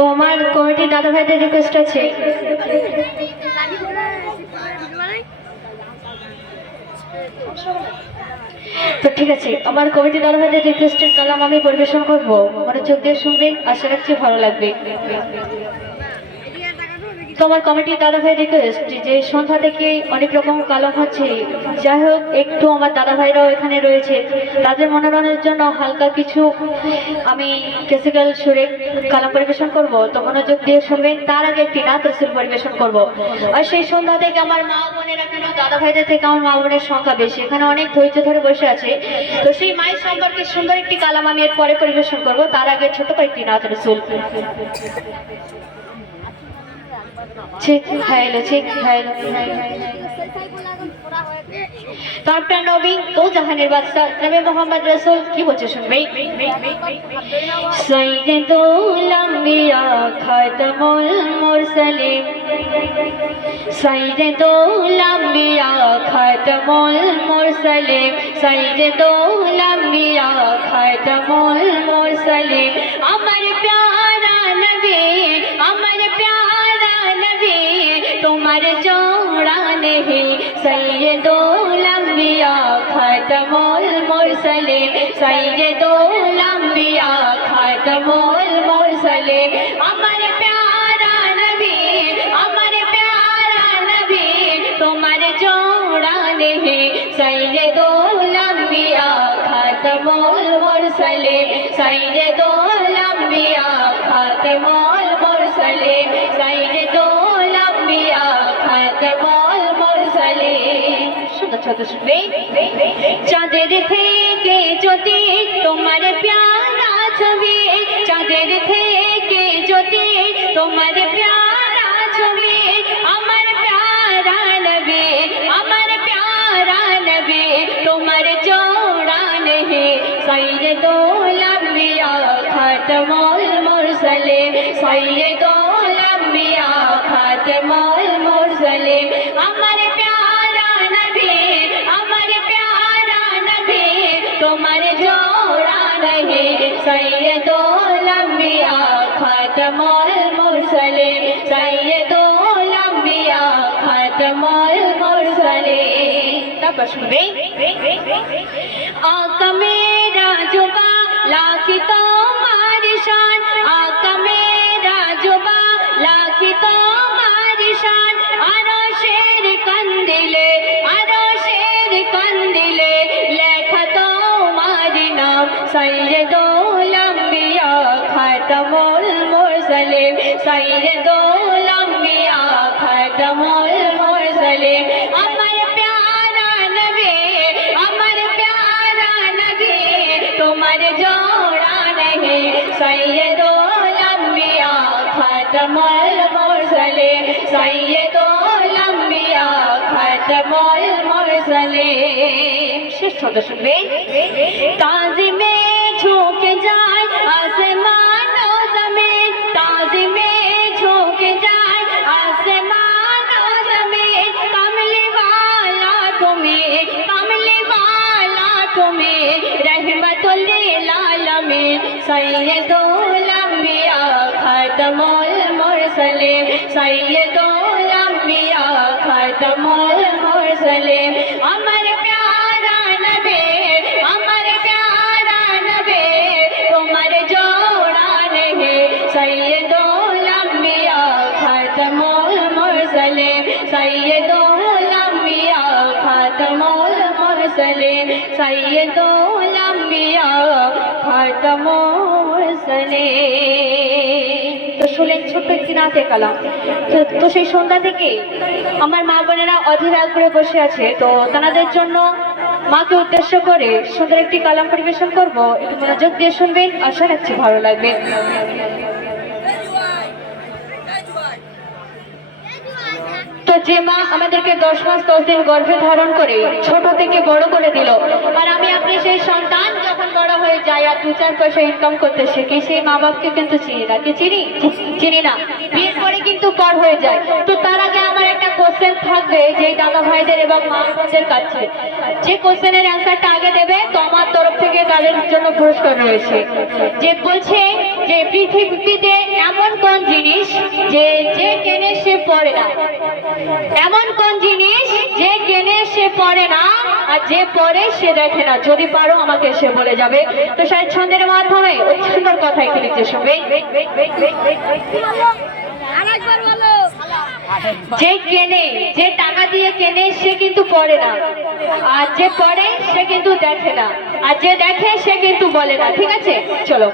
তো আমার কমিটি দাদা ভাইদের রিকোয়েস্ট আছে। তো ঠিক আছে, আমার কমিটি দাদা ভাইদের রিকোয়েস্টের কালাম আমি পরিবেশন করব। মনোযোগ দিয়ে শুনবেন আশা রাখছি ভালো লাগবে। তো আমার কমিটি দাদা ভাই রিকোয়েস্ট যে সন্ধ্যা থেকে অনেক রকম কালাম হচ্ছে। যাই হোক, একটু আমার দাদা ভাইরাও এখানে রয়েছে। তাদের মনোরঞ্জনের জন্য হালকা কিছু আমি ক্লাসিক্যাল সুরে কালাম পরিবেশন করব, তো মনোযোগ দিয়ে শুনবেন। তার আগে একটি নাচ রসুল পরিবেশন করব। আর সেই সন্ধ্যা থেকে আমার মা বোনেরা কেন দাদা ভাইদের থেকে আমার মা বোনের সংখ্যা বেশি। এখানে অনেক ধৈর্য ধরে বসে আছে। তো সেই মায়ের সম্পর্কে সুন্দর একটি কালাম আমি এর পরে পরিবেশন করব। তার আগে ছোট কয়েকটি নাচ রসুল। ঠিক হ্যালো ঠিক হ্যালো তারপর নবী ও জাহানের বাদশা নবী মোহাম্মদ রসুল, কি বলছে শুনবে? সৈয়দুল আম্বিয়া, খাতামুল মুরসালিন। সৈয়দুল আম্বিয়া, খাতামুল মুরসালিন। সৈয়দুল আম্বিয়া, খাতামুল মুরসালিন। আমার প্যারা তোমার জোড়া নেহি সৈয়দুল আম্বিয়া খাতামুল মুরসালিন সৈয়দুল আম্বিয়া খাতামুল মুরসালিন। আমার প্যারা নবী, আমার প্যারা নবী, তোমার জোড়া নেহি সৈয়দুল আম্বিয়া চাঁদের থেকে যদি তোমার প্যারা ছবি, চাঁদের থেকে যদি তোমার প্যারা ছবি, আমার প্যারা নবী, আমার প্যারা নবী, তোমার জোড়া নেহি। সৈয়দুল আম্বিয়া খাতমুল মুরসালিন সৈয়দুল আম্বিয়া सब सुने आका मेरा जुबा लाखी तो मारी शान आका मेरा जुबा लाखी तो मारी शान आरो शेर कंदिले आरो शेर कंदिले लेखा तो मारी नाम सैयदो लंबिया खत्मुल मुरसलिम सैयदो খাতামুল মুরসালিন সৈয়দুল আম্বিয়া খাতামুল মুরসালিন শেষ ছোট শুনবে তাজিমে ঝুঁকে যায় আসমান ও জমিন তাজিমে ঝুঁকে যায় আসমান ও জমিন কমলি वाला तुम्हें कमली वाला तुम्हें रहमतुल लिल आलमीन सैयदुल अंबिया खतमुल সৈয়দুল আম্বিয়া খাতমুল মুরসালিন আমার প্যারা নবী, আমার প্যারা নবী, তোমার জোড়া নেহে। সৈয়দুল আম্বিয়া খাতমুল মুরসালিন সৈয়দুল আম্বিয়া খাতমুল মুরসালিন সৈয়দুল আম্বিয়া খাতমুল মুরসালিন না একটি কালাম। তো- তো সেই সন্ধ্যা থেকে আমার মা বোনেরা অধীর আগ্রহে বসে আছে। তো তাদের জন্য মাকে উদ্দেশ্য করে সুন্দর একটি কালাম পরিবেশন করব। একটু মনোযোগ দিয়ে শুনবেন, আশা রাখছি ভালো লাগবে তো যে মা আমাদেরকে দশ মাস, দশ দিন গর্ভে ধারণ করে ছোট থেকে বড় করে দিল। আর আমি, আপনি সেই সন্তান যখন বড় হয়ে যায় আর দু চার পয়সা ইনকাম করতে শিখি, সেই মা বাপকে কিন্তু চিনি না। কি চিনি? চিনি না। বিয়ের পরে কিন্তু পর হয়ে যায়। তো তার আগে আমার একটা কোশ্চেন থাকবে যে দাদা ভাইদের এবং মা বোনদের কাছে। যে কোশ্চেনের অ্যান্সারটা আগে দেবে, তো আমার তরফ থেকে তাদের জন্য পুরস্কার রয়েছে। যে বলছে যে পৃথিবীতে এমন কোন জিনিস যে যে কেনে সে পড়ে না? এমন কোন জিনিস যে কেনে সে পড়ে না আর যে পড়ে সে দেখে না? যদি পারো আমাকে সে বলে যাবে। তো সাহেব ছন্দের মাধ্যমে অতি সুন্দর কথা এখানে যে শুনবে। যে কেনে, যে টাকা দিয়ে কেনে সে কিন্তু পড়ে না। আর যে পড়ে সে কিন্তু দেখে না। আর যে দেখে সে কিন্তু বলে না ঠিক আছে? চলো।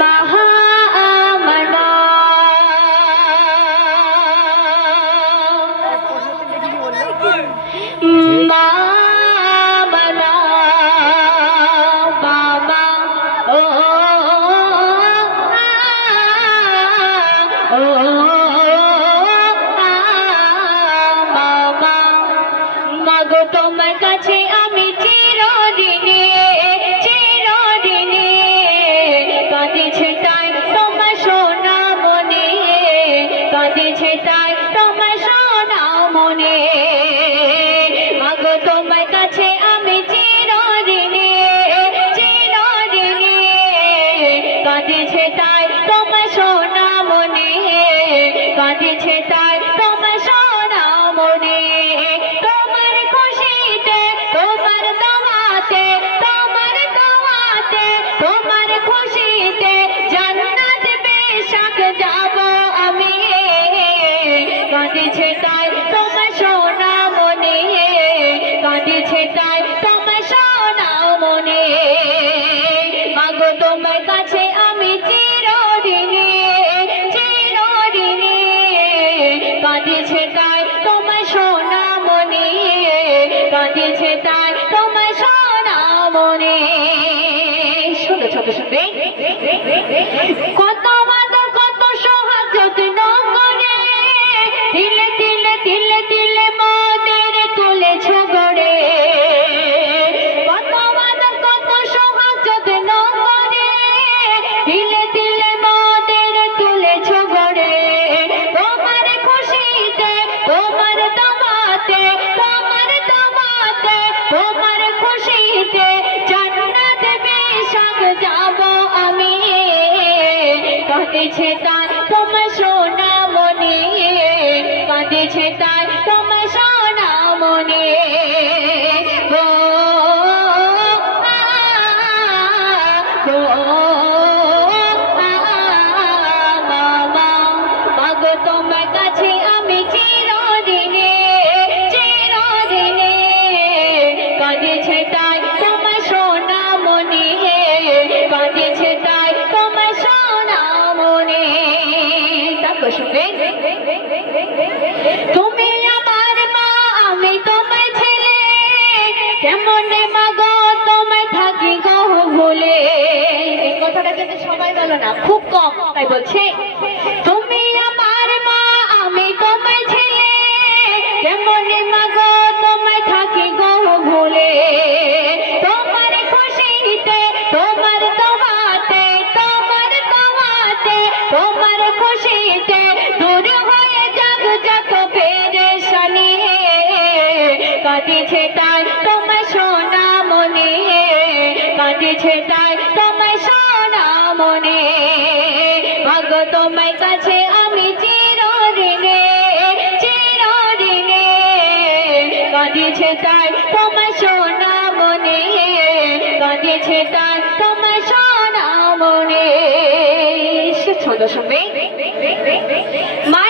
মহামনা মাগো তোমার কাছে আমি চিরদিনে চিরদিনে কাঁদেছে তাই তোমার সোনা মনে, কাঁদেছে তাই তোমার সোনা মনে। কাছে আমি তোমার সোনা মনে, কাঁদেছে তাই কাঁদেছে তাই তোমার সোনা মনে। মাগো, তোমার কাছে আমি চিরদিনে চিরদিনে কাঁদেছে তাই তোমার সোনা মনে। কাঁদেছে তাই তোমার সোনা মনে। শুনবে ছোট শুনবে? কত কাঁদেছে তাই তোমার সোনা মনে কাঁদেছে তাই তোমার সোনা মনে শুনবে তুমি আমার মা, আমি তোমার ছেলে। কেমন মাগো তোমায় থাকি গো বলে কথাটা কিন্তু সবাই বলো না, খুব কম তাই বলছে। কাঁদেছে তাই তোমার সোনা মনে, কাঁদেছে তাই তোমার সোনা মনে। ভাগ তোমার কাছে আমি চিরদিনে চিরদিনে কাঁদেছে তাই তোমার সোনা মনে, কাঁদেছে তাই তোমার সোনা মনে। সে ছোট শুনবে? মায়ের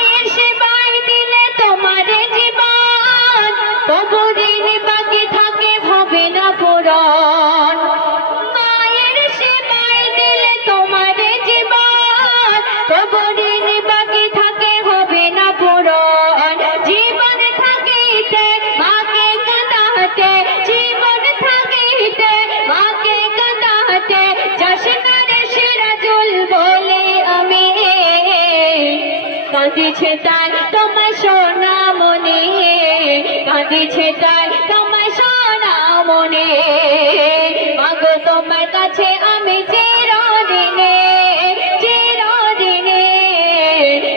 কাঁদিছে তার তোমার সোনা মনে। কাঁদিছে তার তোমার সোনা মনে। মাগো, তোমার কাছে আমি চিরদিনে চিরদিনে।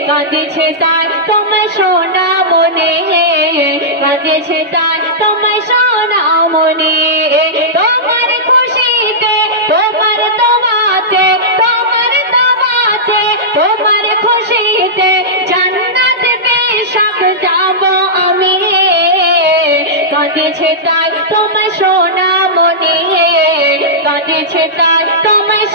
কাঁদিছে তার তোমার সোনা মনে। কাঁদিছে তার তোমার সোনা মনে। কাঁদেছে তাই তোমায় সোনা মনে কাঁদেছে তাই তোমায়